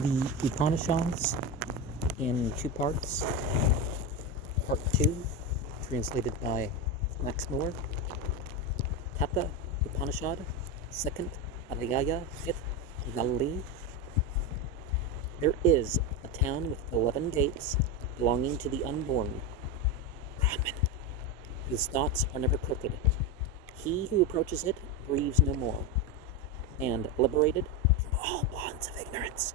The Upanishads in two parts. Part 2, translated by Max Muller. Katha Upanishad, 2nd Adhyaya, 5th Valli. There is a town with 11 gates belonging to the unborn, Brahman, whose thoughts are never crooked. He who approaches it grieves no more, and liberated from all bonds of ignorance,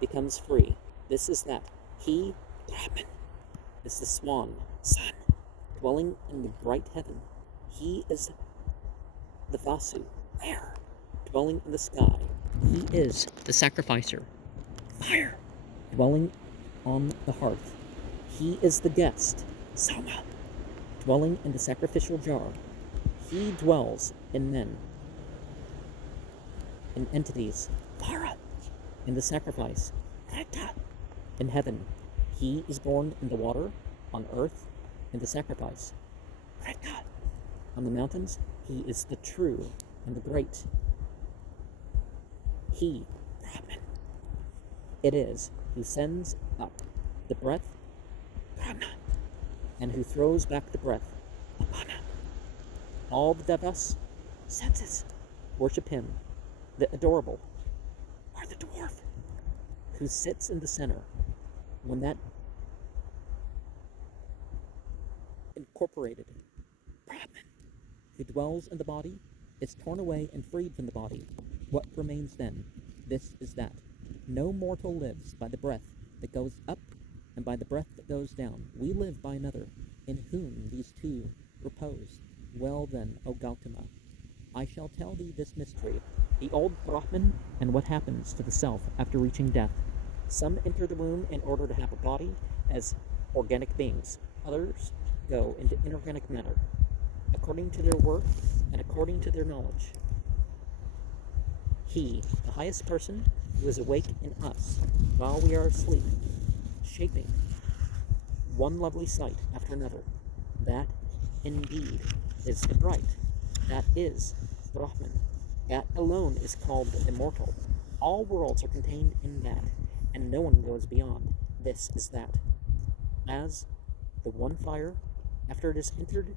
becomes free. This is that. He, Brahman, is the swan, sun, dwelling in the bright heaven. He is the Vasu, air, dwelling in the sky. He is the sacrificer, fire, dwelling on the hearth. He is the guest, Soma, dwelling in the sacrificial jar. He dwells in men, in entities, Vara, in the sacrifice, Rata, in heaven. He is born in the water, on earth, in the sacrifice, Rata. On the mountains, he is the true and the great. He, Brahman, it is who sends up the breath, Prana, and who throws back the breath, Apana. All the devas, senses, worship him. The adorable are the dwarf, who sits in the center. When that incorporated Brahman, who dwells in the body, is torn away and freed from the body, what remains then? This is that. No mortal lives by the breath that goes up and by the breath that goes down. We live by another, in whom these two repose. Well then, O Gautama, I shall tell thee this mystery, the old Brahman, and what happens to the self after reaching death. Some enter the womb in order to have a body as organic beings. Others go into inorganic matter, according to their worth and according to their knowledge. He, the highest person, who is awake in us while we are asleep, shaping one lovely sight after another, that indeed is the bright, that is Brahman. That alone is called immortal. All worlds are contained in that, and no one goes beyond. This is that. As the one fire, after it has entered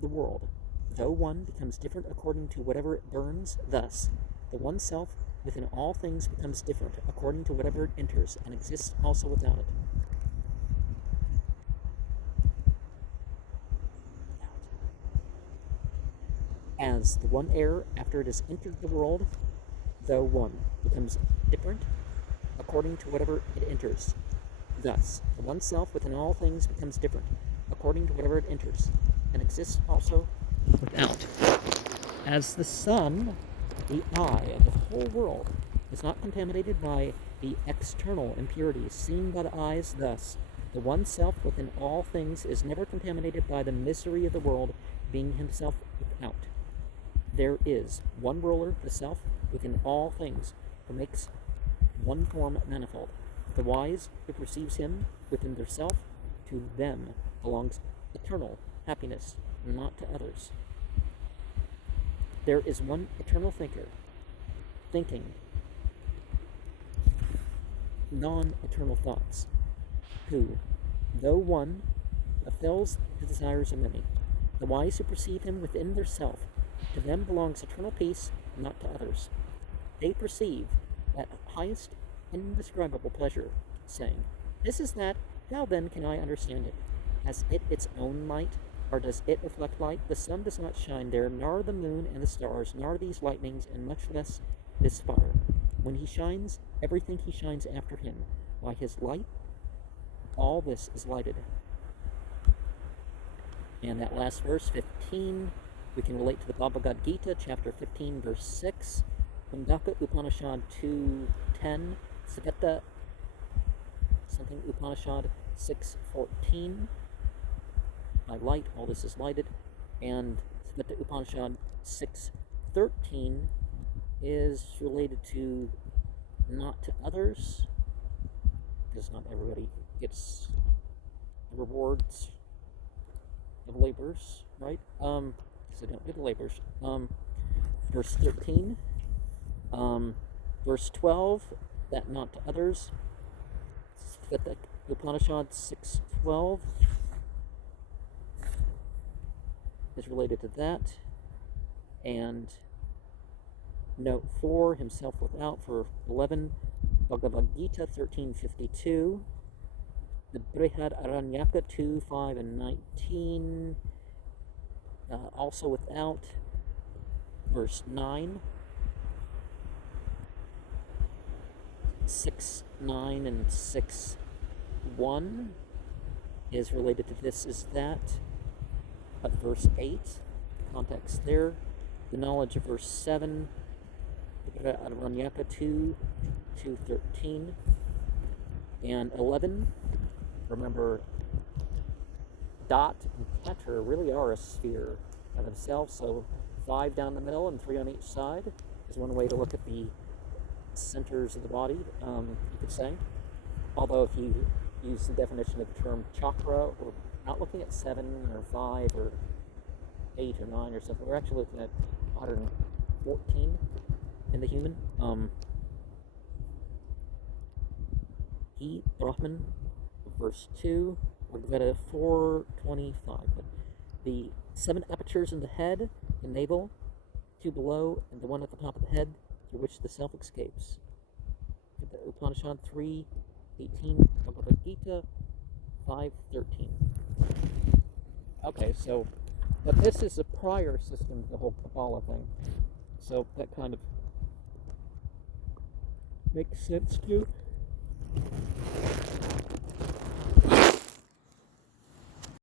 the world, though one becomes different according to whatever it burns, thus the one self within all things becomes different according to whatever it enters, and exists also without it. As the one air, after it has entered the world, though one becomes different according to whatever it enters, thus the one self within all things becomes different according to whatever it enters, and exists also without. As the sun, the eye of the whole world, is not contaminated by the external impurities seen by the eyes, thus the one self within all things is never contaminated by the misery of the world, being himself without. There is one ruler, the self, within all things, who makes one form manifold. The wise, who perceives him within their self, to them belongs eternal happiness, not to others. There is one eternal thinker, thinking non-eternal thoughts, who, though one, fulfills the desires of many. The wise who perceive him within their self, to them belongs eternal peace, not to others. They perceive that highest indescribable pleasure, saying, this is that, how then can I understand it? Has it its own light, or does it reflect light? The sun does not shine there, nor the moon and the stars, nor these lightnings, and much less this fire. When he shines, everything he shines after him. By his light, all this is lighted. And that last verse, 15, we can relate to the Bhagavad Gita, chapter 15, verse 6, Katha Upanishad 2.10, Sveta something Upanishad 6.14, by light, all this is lighted, and Sveta Upanishad 6.13 is related to not to others, because not everybody gets the rewards of labors, right? Because they don't do the labors. Verse 13, verse 12, that not to others. Katha Upanishad 6.12 is related to that. And note 4, himself without, for 11, Bhagavad Gita 13.52, the Brihad Aranyaka 2.5 and 19, also without, verse 9, 6.9 and 6.1 is related to this is that, but verse 8, context there, the knowledge of verse 7, Aranyaka 2.13, and 11, remember, dot and keter really are a sphere by themselves, so 5 down the middle and 3 on each side is one way to look at the centers of the body, you could say. Although if you use the definition of the term chakra, we're not looking at 7 or 5 or 8 or 9 or something. We're actually looking at 114 in the human. He, Brahman, verse 2, Rigveda 4.25. But the 7 apertures in the head, the navel, 2 below, and the one at the top of the head, through which the self escapes. The Upanishad 3.18, Bhagavad Gita 5.13. Okay, so, but this is a prior system to the whole Kabbalah thing. So that kind of makes sense too.